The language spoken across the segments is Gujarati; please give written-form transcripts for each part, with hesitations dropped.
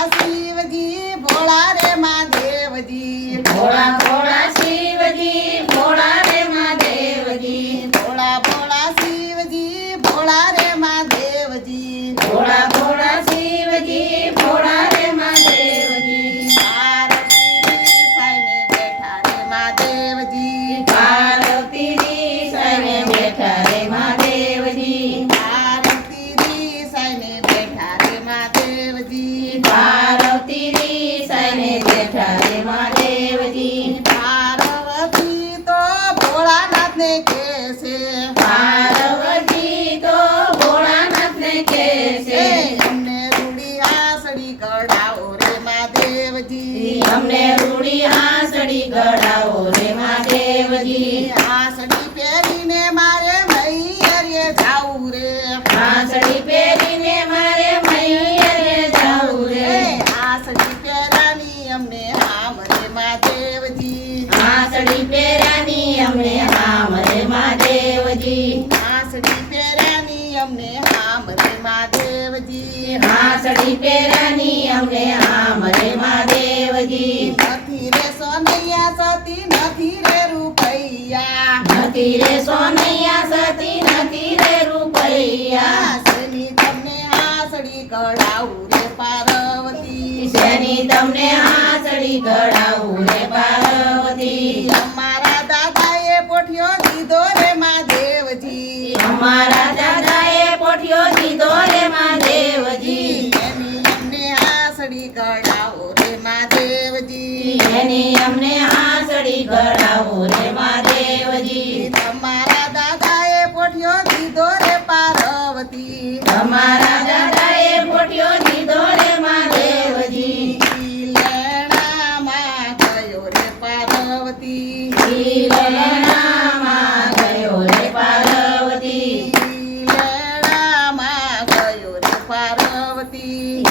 ભોળા શિવજી ભોળા રે મહાદેવજી ભોળા ભોળા શિવજી ભોળા રે મહાદેવજી ભોળા ભોળા શિવજી ભોળા રે મહાદેવજી ભોળા ભોળા શિવજી ભોળા રે મહાદેવજી પાર્વતીજી સાઈને બેઠા રે મહાદેવજી પાર્વતીજી સાઈને બેઠા રે મહાદેવજી પાર્વતીજી સાઈને બેઠા રે મહાદેવજી પાર્વતીજી સાઈને બેઠા રે મહાદેવજી પાર્વતી તો ભોળાનાથને કહેશે પાર્વતી તો ભોળાનાથને કહેશે અમને રૂડી આસડી કઢાવો રે મહાદેવજી અમને રૂડી આસડી ગળાવો રે મહાદેવજી આસડી પહેરીને મારે મૈયરે જાવું રે આસડી પહેરીને મારે મૈયરે જાવું રે આસડી પહેરાની અમને હામ રે મહાદેવજી આસડી પહેરાની અમને હામ રે મહાદેવજી આસડી પહેરાની અમને હામ રે મહાદેવજી આસડી પહેરાની અમને હામ રે મહાદેવજી નથી રે સોનૈયા સતી નથી રે રૂપૈયા નથી રે સોનૈયા સતી નથી રે રૂપૈયા શેની તમને આસડી કઢાવું રે પાર્વતી શેની તમને આસડી ગળાવું રે પાર્વતી અમારા દાદાએ પોઠિયો દીધો રે મહાદેવજી અમારા દાદાએ પોઠિયો દીધો રે મહાદેવજી એની અમને આસડી કઢાવો રે મહાદેવજી એની અમને આસડી ગળાવો રે મહાદેવજી તમારા દાદાએ પોઠિયો દીધો રે પાર્વતી તમારા દાદાએ પોઠિયો દીધો રે મહાદેવજી લેણામાં ગયો રે પાર્વતી શીલનામાં ગયો રે પાર્વતી લેણામાં ગયો રે પાર્વતી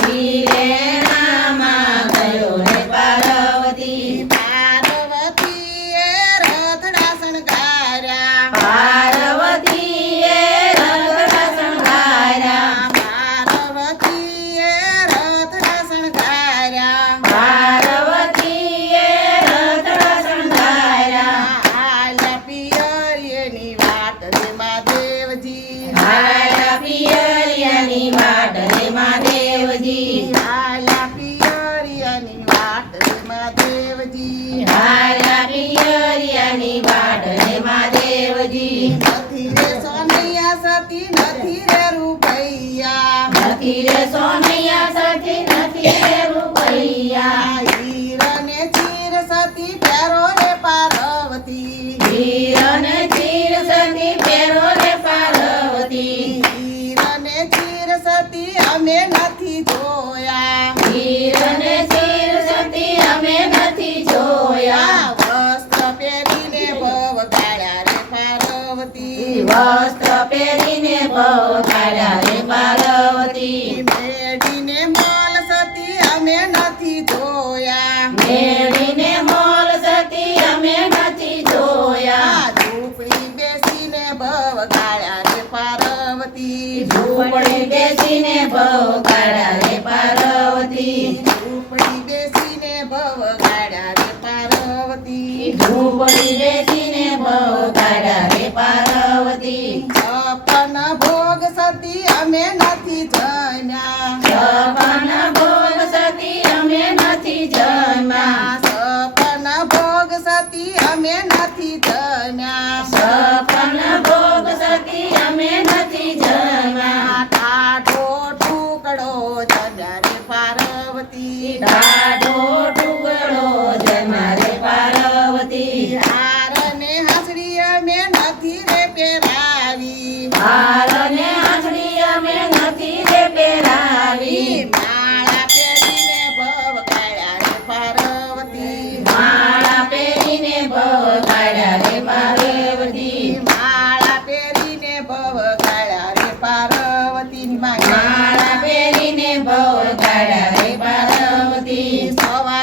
શીલનામાં ગયો રે પાર્વતી પાર્વતીએ રથડા શણગાર્યા પાર્વતીએ રથડા શણગાર્યા પાર્વતીએ રથડા શણગાર્યા પાર્વતીએ રથડા શણગાર્યા આલ્યા પિયરીએની વાટ રે મહાદેવજી હારા પિયરિયાની વાટ રે મહાદેવજી આલ્યા પિયરીએની વાટ રે મહાદેવજી હારા પિયરિયાની વાટ રે મહાદેવજી નથી રે સોનૈયા સતી નથી રે રૂપૈયા નથી રે સોનૈયા સતી નથી રે રૂપૈયા હીરને ચીર સતી પહેરો રે પાર્વતી હીરને ચીર સતી પહેરો રે પાર્વતી હીરને ચીર સતી અમે નથી જોયા હીરને ચીર સતી અમે નથી જોયા વસ્ત્ર પહેરીને ભવ ગાળ્યા રે પાર્વતી વસ્ત્ર પહેરીને ભવ કાઢ્યા રે પાર્વતી મેડીને મોલ સતી અમે નથી જોયા મેળીને મોલ સતી અમે નથી જોયા ઝૂંપડી બેસીને ભવ ગાળ્યા રે પાર્વતી ઝૂંપડી બેસીને ભવ કાઢ્યા રે પાર્વતી ઝૂંપડી બેસીને ભવ ગાળ્યા રે પાર્વતી ઝૂંપડી બેસીને ભવ કાઢ્યા રે પાર્વતી છપ્પન ભોગ સતી અમે નથી જમ્યા છપ્પન ભોગ સતી અમે નથી જમ્યા છપ્પન ભોગ સતી અમે નથી જમ્યા છપ્પન ભોગ સતી અમે નથી જમ્યા ટાઢો ટુકડો જમ્યા રે પાર્વતી ટાઢો ટુકડો જમ્યા રે પાર્વતી હારને હાસડી અમે નથી રે પહેરાવી હારને આંચળી અમે નથી રે પહેરાવી માળા પહેરીને ભવ ગાળ્યા રે પાર્વતી માળા પહેરીને ભવ કાઢ્યા રે પાર્વતી માળા પહેરીને ભવ ગાળ્યા રે પાર્વતી માળા પહેરીને ભવ કાઢ્યા રે પાર્વતી સવા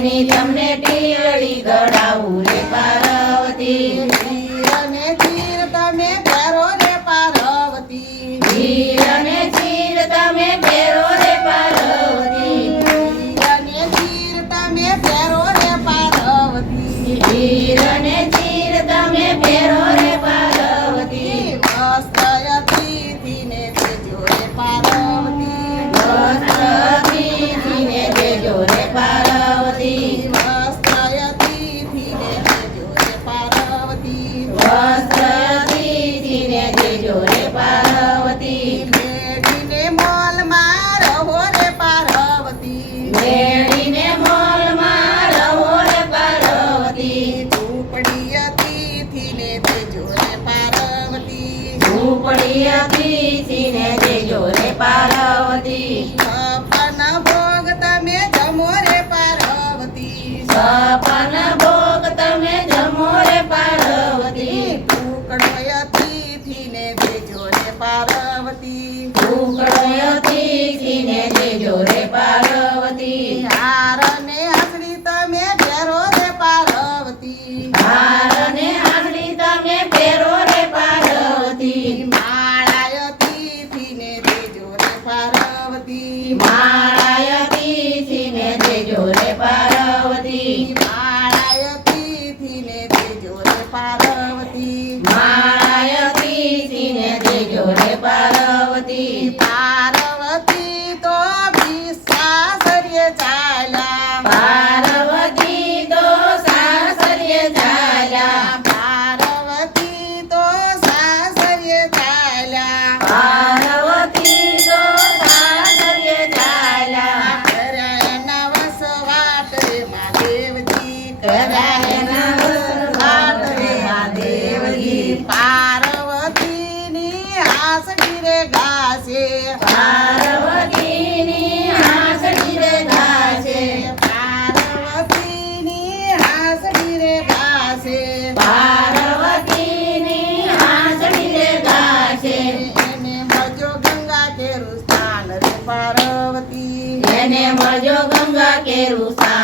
એની તમને ટીયળી ગળાવું રે પાર્વતી હીર અને ચીર તમે પહેરો રે પાર્વતી હીર અને ચીર તમે પહેરો રે પાર્વતી હીર અને ચીર તમે પહેરો રે પાર્વતી હીર અને ચીર તમે પહેરો રે પાર્વતી વસ્ત્ર અતિથિને દેજો રે પાર્વતી વસ્ત્રથી દેજો રે પાર્વતી વસ્ત્ર અતિથિને દેજો રે પાર્વતી વસ્ત્રથી દેજો રે પાર્વતી મેળીને મોલમાં રહો રે પાર્વતી મેળીને મોલમાં રહો રે પાર્વતી ઝૂંપડી અતિથિને દેજો રે પાર્વતી ઝૂંપડી અતિથિને દેજો રે પાર્વતી છપ્પન ભોગ તમે જમો રે પાર્વતી સપન ભોગ તમે જમો રે પાર્વતી ટુકડો અતિથિને દેજો રે પાર્વતી ટુકડો અતિથિને દેજો રે પાર્વતી હાર અને હાસડી તમે પહેરો રે પાર્વતી હાર અને આંગળી તમે પહેરો રે પાર્વતી માળા અતિથિને દેજો રે પાર્વતી માળા અતિથિને દેજો રે પાર્વતી માળા અતિથિને દેજો રે પાર્વતી માળા અતિથિને દેજો રે પાર્વતી પાર્વતી તો વિશ્વાસર્ય ચાલ્યા પાર્વતી તો સાસરે ચાલ્યા પાર્વતી તો સાસર્ય ચાલ્યા પાર્વતી તો સાસરે ચાલ્યા કર્યાના વસવાટ રે મહાદેવજી કર્યાના વસવાટ રે મહાદેવજી. પાર્વતીની હાસડી રે ગાશે પાર્વતીની હાસડી રે ગાશે પાર્વતીની હાસડી રે ગાશે પાર્વતીની હાસડી રે ગાશે એને મળજો ગંગા કેરું સ્થાન રે પાર્વતી એને મળજો ગંગા કેરું સ્થાન